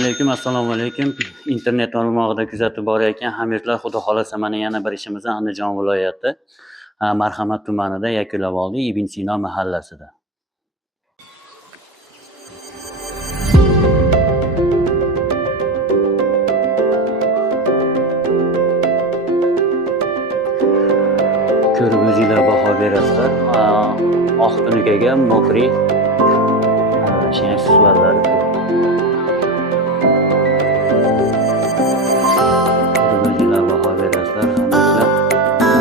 Assalomu alaykum. Internet tarmog'ida kuzatib borayotgan hamyurtlar, xudo xolasa mana yana bir ishimizni Andijon viloyati Marhamat tumanida yakunlab oldik, Ibn Sino mahallasida. Ko'rib o'zinglar baho berasizlar. Oq tunukaga mokri suvlari.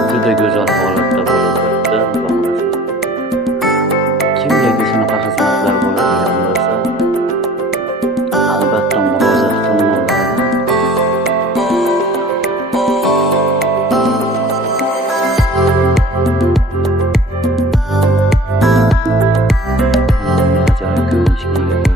Juda go'zal holatda bo'lib o'tdi. Kimga shunaqa xizmatlar bo'ladigan bo'lsa, albatta murojaat qilinadi. Ajoyib ko'rinishga ega.